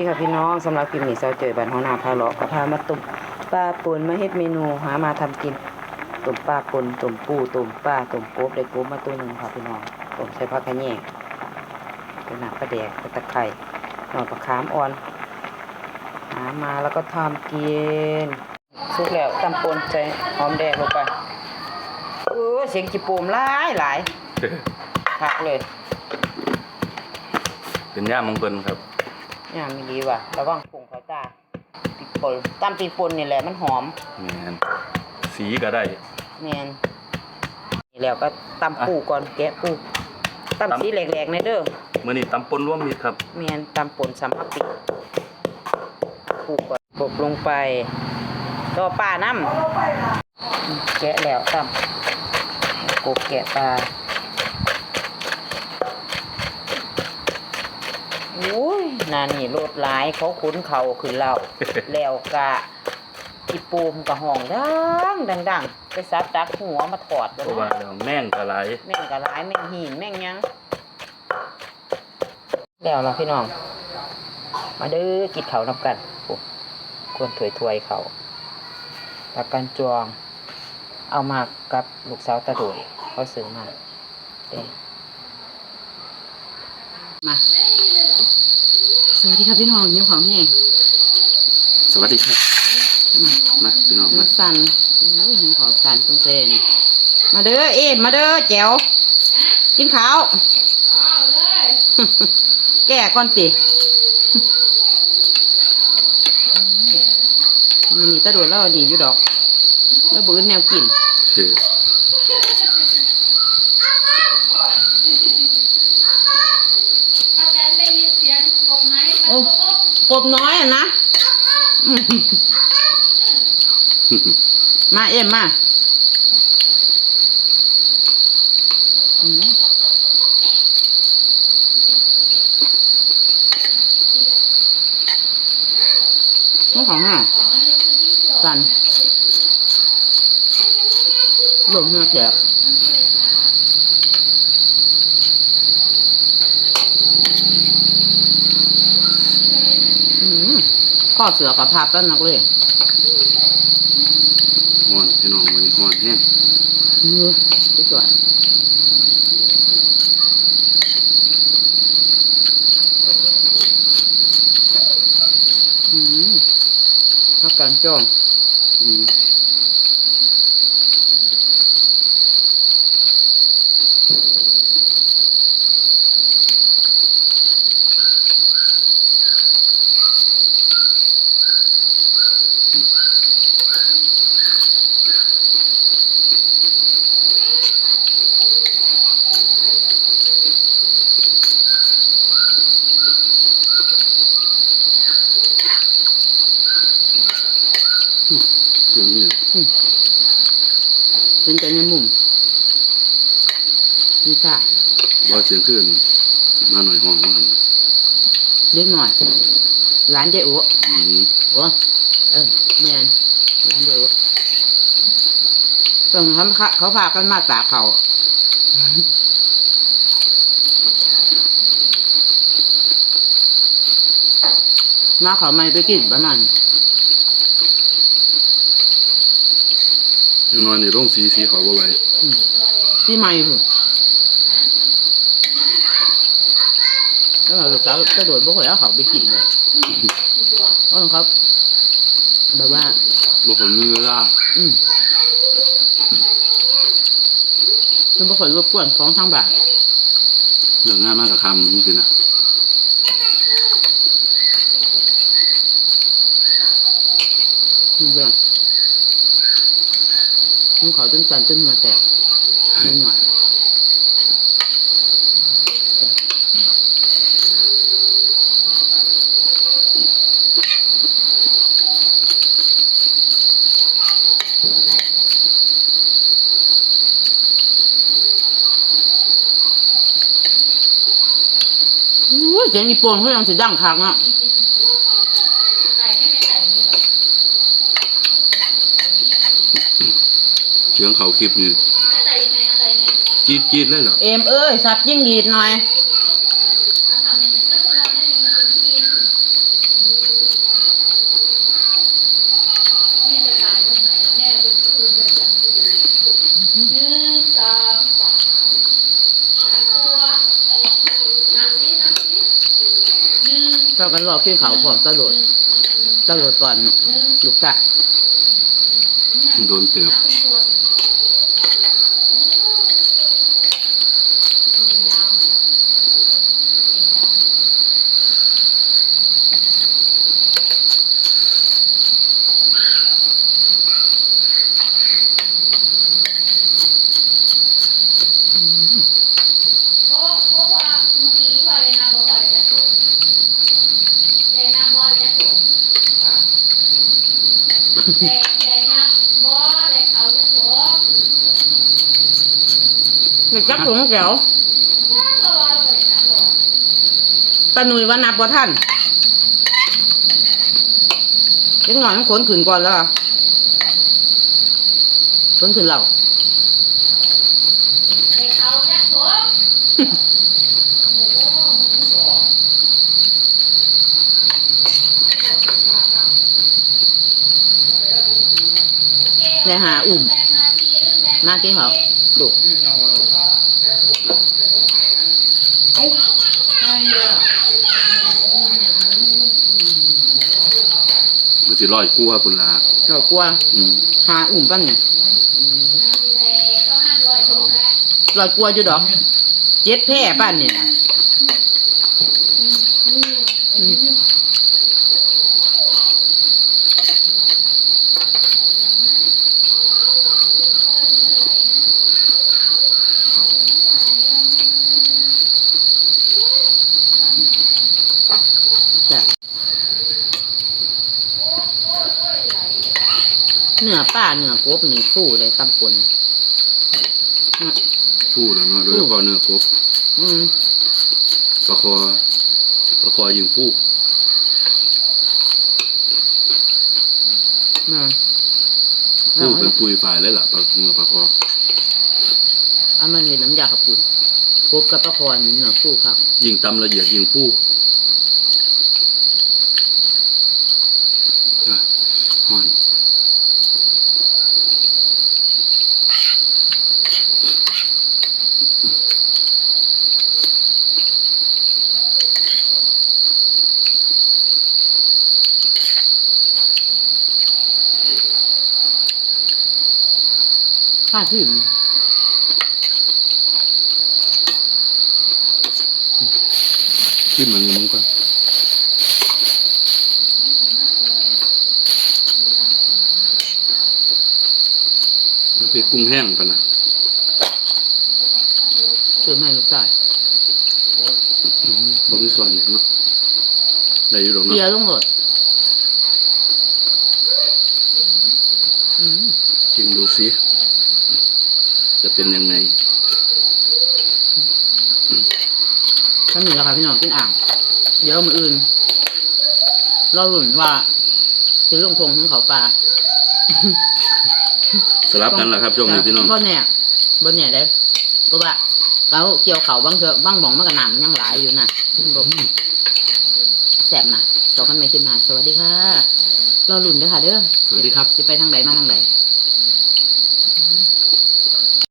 ดีค่ะพี่น้องสำหรับคลิปนี้เซาเจอบ้านห้องนาพาเลาะกะพามาตุ่มปลาป่นมาเฮ็ดเมนูหามาทำกินตุ่มปลาป่นตุ่มปูตุ่มปลาตุ่มกบได้กบมาตัวหนึงค่ะพี่น้องตุ่มใส่ผักกระแยงเป็นหนักปลาแดกปลาตะไคร้หน่อปลาขามอ่อน หามาแล้วก็ทำกินสุกแล้วตำป่นใส่หอมแดงลงไปเออเสียงจิปูมหลายหลายผักเลยเป็นย่ามมงคลครับ เนี่ยมีดีว่ะระวังผงไฟตาปีกปนตามปีกปนนี่แหละมันหอมแมนสีก็ได้แมนนี่แล้วก็ตำปูก่อนแกะปูตำตำสีแหลกๆในเด้อมื่อนี้ตำปนร่วมมิตรครับแมนตำปนสำฮักปิปูก่อนบกลงไปต่อปลาน้ำแกะแล้วตำกบแกะปลาอุ้ย นานี่โลดหลายเขาคุ้นเขาขึ้นเราแล้วกะอีปูมกะห้องดังดังดังไปซับดักหัวมาถอดเพราะว่าแล้วแม่งกะไหลแม่งกะร้ายแม่งหินแม่งหยังแล้วล่ะพี่น้อง มาเด้อกินเขาวนำกันโอ้ควรถวยถวยๆเขาปากกันจวง เอามากับลูกสาวตาโดยเขาซื้อมาเด้ มา สวัสดีครับพี่น้องยิ้วของแห้งสวัสดีครับ มามาพี่น้องมัมานสั่นอุ้ยหิวของสั่นตรงเซนมาเด้อเอ็มมาเด้อแจ๋วกินข้าวแก่ก่อนติมันนี่ตะโดดแล้วดีอยู่ดอก แล้วบื้นแนวกิน คือป้าแตนได้ยินเสียงกบไหมมันโอ้กบน้อยอะนะมาเอ็มมาอืมนี่ของห่าสันหลมเหือแจก ข้อเสือกับภาพต้นนักเลยห่อนพี่น้องมันห่อนแห้งเนื้อตัวตัวอืมพักกันจ้อง อืมเสียงนี่ เป็นใจในมุมนี่จ้าบ่เสียงขึ้นมาหน่อยห้องว่าหั่นเล็กหน่อยร้านเจ๊อุอืมโอ้เออแมนร้านเจ๊อุต้องทำเขาพากันมาตากเขามาเขาไม่ไปกินประมาณ อย่างน้อยนี่ร่งสีสีขาวบ่ไหวที่ไม่ถูกแล้วเราลูกสาวกระโดดบ่ค่อยเอาเขาไปกินเลยเพราะเขาแบบว่าบ่คนมีเวลาอืมมันบ่ค่อยรบกวนฟ้องทางบ้านเรื่องงานมากกับคำนี่คือนะนี่เรื่อง มันเขาจนสั่นจนเหงื่อแตกหน่อย เสียงอีโปนเขายังสิดังคักเนาะใส่ให้ไม่ใส่นี่หรอเสียงเขาคลิปนี่ใส่ยังไงใส่ยังไงจี๊ดจี๊ดเลยเหรอเอ็มเอ้ยสับยิ่งหยีดหน่อยแล้วทำยังไงก็จะนอนได้ยังมันเท่ายตรามสามตัวนับกันรอขึ้นเขาพร้อมตะโดดตะโดดก่อนลูกชายโดนเติบ Hey. บอลเลยเขาจะโถเด็กจักถุงแก้วถ้าบอลเลยนะบอลตาหนุ่ยว่านับบ่ท่านเล็กหน่อยมันขนขืนก่อนแล้วอะขนขืนเราเลยเขาจะโถมได้หาอุ่มแรงงานที่เรื่องแรงมากินเหรอดูมันสิร้อยกลัวปุ่นละเรากลัวอืมหาอุ่มปั้นนี่ก็ห้าร้อยโถมแล้วเรากลัวอยู่ดอก เจ็ดแพร่ปั้นนี่นะ จ้ะเนื้อป้าเนื้อกบนี่ฟูเลยตำปน อืมพูดแล้วเนาะโดยเฉพาะเนื้อกบอืมปลาคอปลาคอยิงผู้มาผู้เป็นปุยฝ่ายเลยล่ะปลาเนื้อปลาคอเอามันเห็นน้ำยาขับปุ่นกบกับปลาคอเนื้อฟูครับ ยิงตำละเอียดยิงผู้อะห่อน ข้าที่ขึ้นมันมึงก่อนมันเป็นกุ้งแห้งปะนะช่วยแม่ลูกชายอืมบะมีซอยอีกเนาะได้อยู่ดอกเบียเนาะร์ลงหมดอืม ชิมดูสิ จะเป็นยังไงถ้ามีราคาพี่น้องกินอ่าง เดี๋ยวมืออื่น เราหลุนว่าซื้อลงทงของเขาปลา สลับกันแหละครับช่วงนี้พี่น้อง บ่เนี่ยบ่เนี่ยได้เพราะว่าเขาเกี่ยวเขาบางเถอะบางบ่องมันก็น้ำยังหลายอยู่นะบ่แสบนะจอกันไม่ขึ้นมาสวัสดีค่ะรอหลุนเด้อค่ะเด้อสวัสดีครับ สิไปทางไหนมาทางไหน